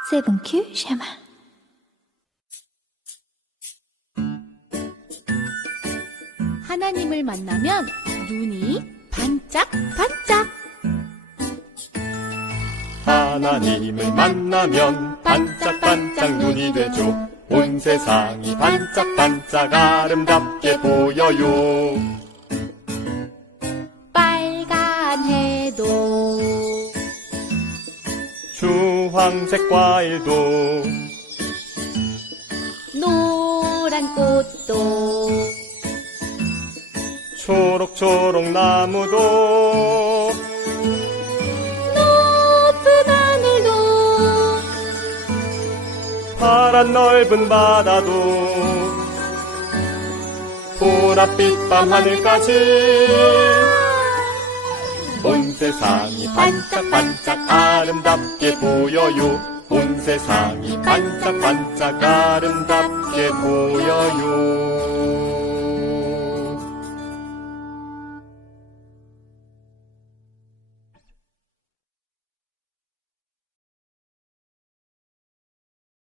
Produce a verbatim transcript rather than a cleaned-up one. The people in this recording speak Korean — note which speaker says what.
Speaker 1: 세븐큐 샤마.
Speaker 2: 하나님을 만나면 눈이 반짝반짝.
Speaker 3: 하나님을 만나면 반짝반짝 눈이 되죠. 온 세상이 반짝반짝 아름답게 보여요.
Speaker 2: 빨간 해도
Speaker 3: 주황색 과일도
Speaker 2: 노란 꽃도
Speaker 3: 초록초록 나무도
Speaker 2: 높은 하늘도
Speaker 3: 파란 넓은 바다도 보랏빛 밤하늘까지 온 세상이 반짝반짝 아름답게 보여요. 온 세상이 반짝반짝 아름답게 보여요.